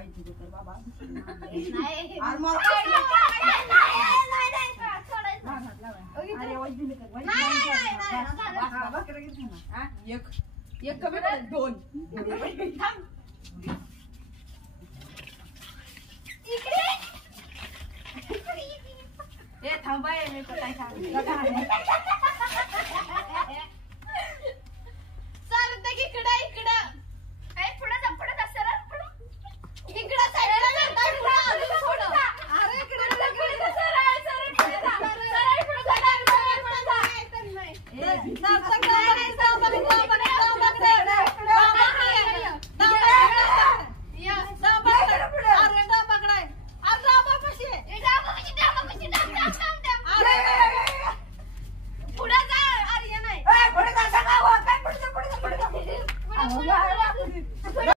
वाईट होतं बाबा नाही आणि मला अरे वाईट दिले तर वाईट बकरं घेतलं ना हा एक कमी पडेल दोन ए थांबाय मी काय सांग